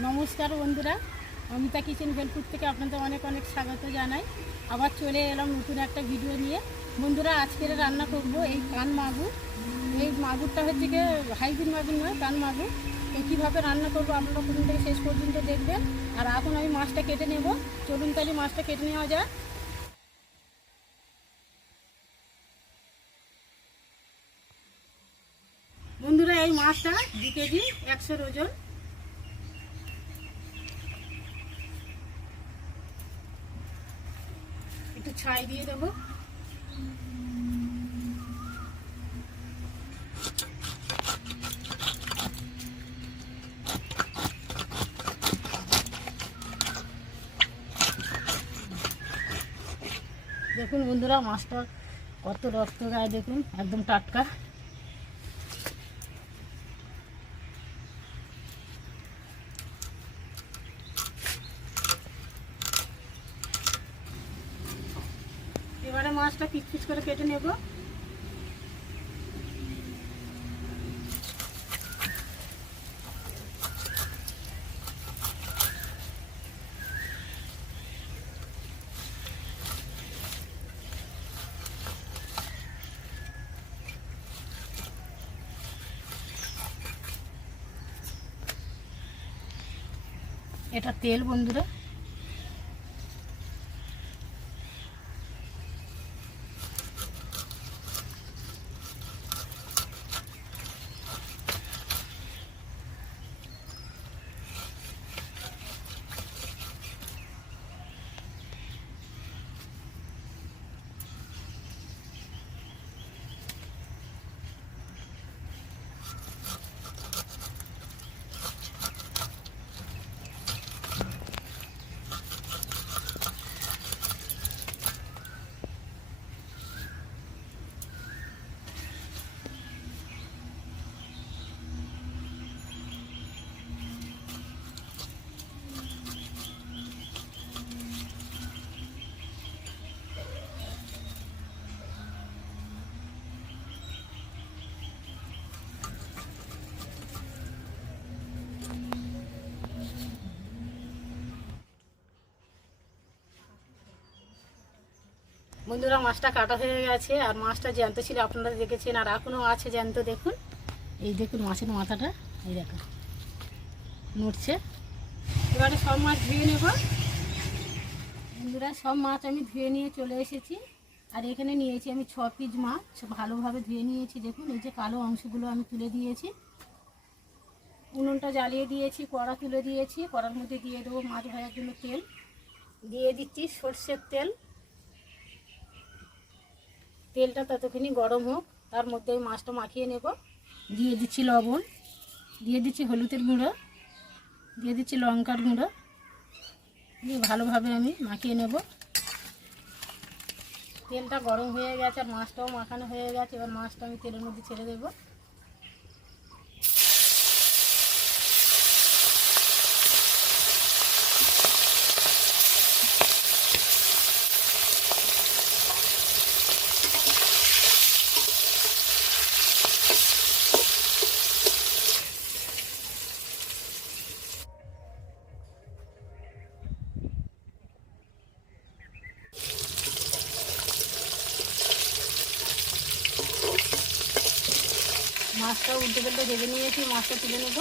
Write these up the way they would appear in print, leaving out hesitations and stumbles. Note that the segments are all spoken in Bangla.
নমস্কার বন্ধুরা, অমিতা কিচেন বেলপুর থেকে আপনাদের অনেক অনেক স্বাগত জানাই। আবার চলে এলাম নতুন একটা ভিডিও নিয়ে। বন্ধুরা, আজকের রান্না করব এই কান মাগুর। এই মাগুরটা হচ্ছে গিয়ে হাইব্রিড মাগুর নয়, কান মাগুর। তো কীভাবে রান্না করবো আপনারা প্রথম থেকে শেষ পর্যন্ত দেখবেন। আর এখন আমি মাছটা কেটে নেব। চলুন তাহলে মাছটা কেটে নেওয়া যায়। বন্ধুরা, এই মাছটা 2 কেজি 100 ওজন। একটু ছাই দিয়ে দেবো। দেখুন বন্ধুরা, মাছটা কত রক্ত গায়ে, দেখুন একদম টাটকা। এবারে মাছটা পিস পিস করে কেটে নেব। এটা তেল বন্ধুরা। বন্ধুরা, মাছটা কাটা হয়ে গেছে। আর মাছটা জ্যান্ত ছিল, আপনারা দেখেছেন, আর এখনও আছে জ্যান্ত। দেখুন, এই দেখুন মাছের মাথাটা, এই দেখুন নড়ছে। এবারে সব মাছ ধুয়ে নেব। বন্ধুরা, সব মাছ আমি ধুয়ে নিয়ে চলে এসেছি। আর এখানে নিয়েছি আমি 6 পিস মাছ, ভালোভাবে ধুয়ে নিয়েছি। দেখুন, এই যে কালো অংশগুলো আমি তুলে দিয়েছি। উনুনটা জ্বালিয়ে দিয়েছি, কড়া তুলে দিয়েছি। কড়ার মধ্যে দিয়ে দেবো মাছ ভাজার জন্য তেল। দিয়ে দিচ্ছি সর্ষের তেল। তেলটা ততক্ষণই গরম হোক, তার মধ্যে আমি মাছটা মাখিয়ে নেব। দিয়ে দিচ্ছি লবণ, দিয়ে দিচ্ছি হলুদের গুঁড়ো, দিয়ে দিচ্ছি লঙ্কার গুঁড়ো, দিয়ে ভালোভাবে আমি মাখিয়ে নেব। তেলটা গরম হয়ে গেছে আর মাছটাও মাখানো হয়ে গেছে। এবার মাছটা আমি তেলের মধ্যে ছেড়ে দেবো। মাছটা উল্টে পাল্টে ভেজে নিয়েছি, মাছটা তুলে নেব।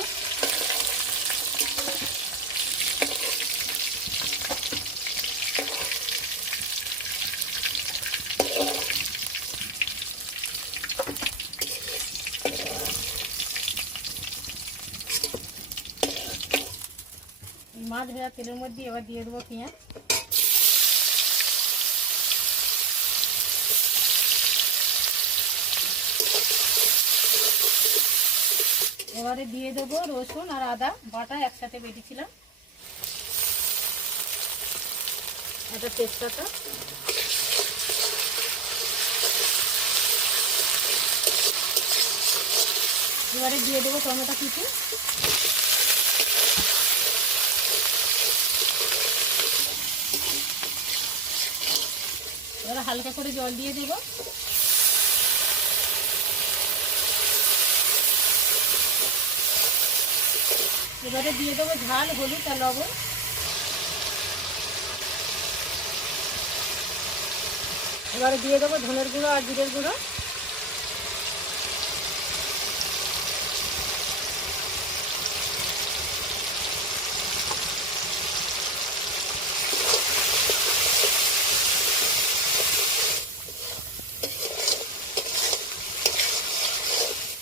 মাছ ভেজা তেলের মধ্যে এবার দিয়ে দেবো পেঁয়াজ। এবারে দিয়ে দেবো রসুন আর আদা বাটা একসাথে বেটেছিলাম, একটা তেজপাতা। এবারে দিয়ে দেবো টমেটো কুচি। এবারে হালকা করে জল দিয়ে দেবো। এবারে দিয়ে দেবো ঝাল, হলুদ আর লবণ। এবারে দিয়ে দেবো ধনের গুঁড়ো আর জিরের গুঁড়ো।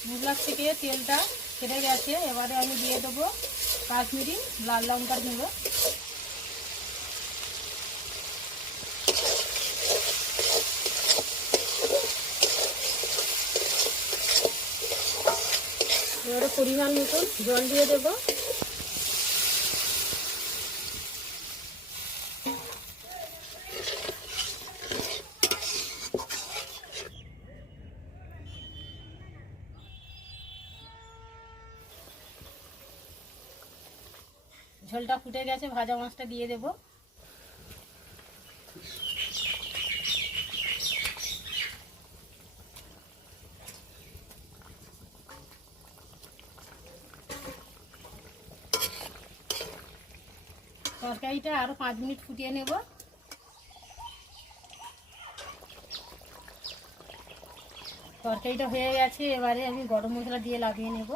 মশলা থেকে তেলটা ছেড়ে গেছে, এবারে আমি দিয়ে দেবো কাশ্মীরি লাল লঙ্কার গুঁড়ো। এবারে পরিমাণ মতন জল দিয়ে দেবো। ঝোলটা ফুটে গেছে, ভাজা মাছটা দিয়ে দেব। তরকারিটা আরো 5 মিনিট ফুটিয়ে নেব। তরকারিটা হয়ে গেছে, এবারে আমি গরম মশলা দিয়ে লাগিয়ে নেব।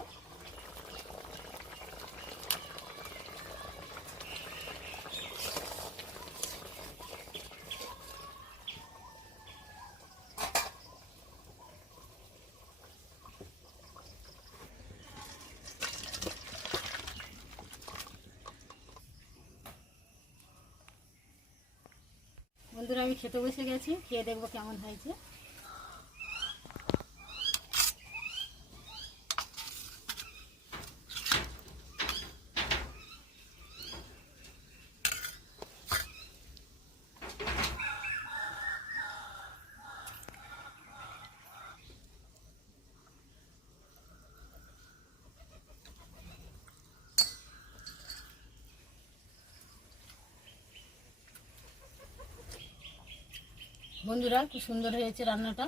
বন্ধুরা আমি খেতে বসে গেছি, খেয়ে দেখবো কেমন হয়েছে। বন্ধুরা খুব সুন্দর হয়েছে রান্নাটা।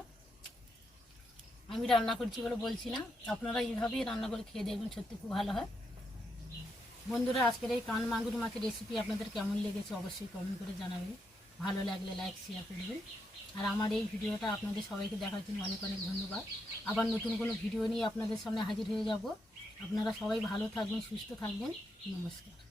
আমি রান্না করছি বলে বলছি না, আপনারা এইভাবেই রান্না করে খেয়ে দেখবেন, সত্যি খুব ভালো হয়। বন্ধুরা আজকের এই কান মাগুর মাছের রেসিপি আপনাদের কেমন লেগেছে অবশ্যই কমেন্ট করে জানাবেন। ভালো লাগলে লাইক শেয়ার করবেন। আর আমার এই ভিডিওটা আপনাদের সবাইকে দেখার জন্য অনেক অনেক ধন্যবাদ। আবার নতুন কোনো ভিডিও নিয়ে আপনাদের সামনে হাজির হয়ে যাব। আপনারা সবাই ভালো থাকবেন, সুস্থ থাকবেন। নমস্কার।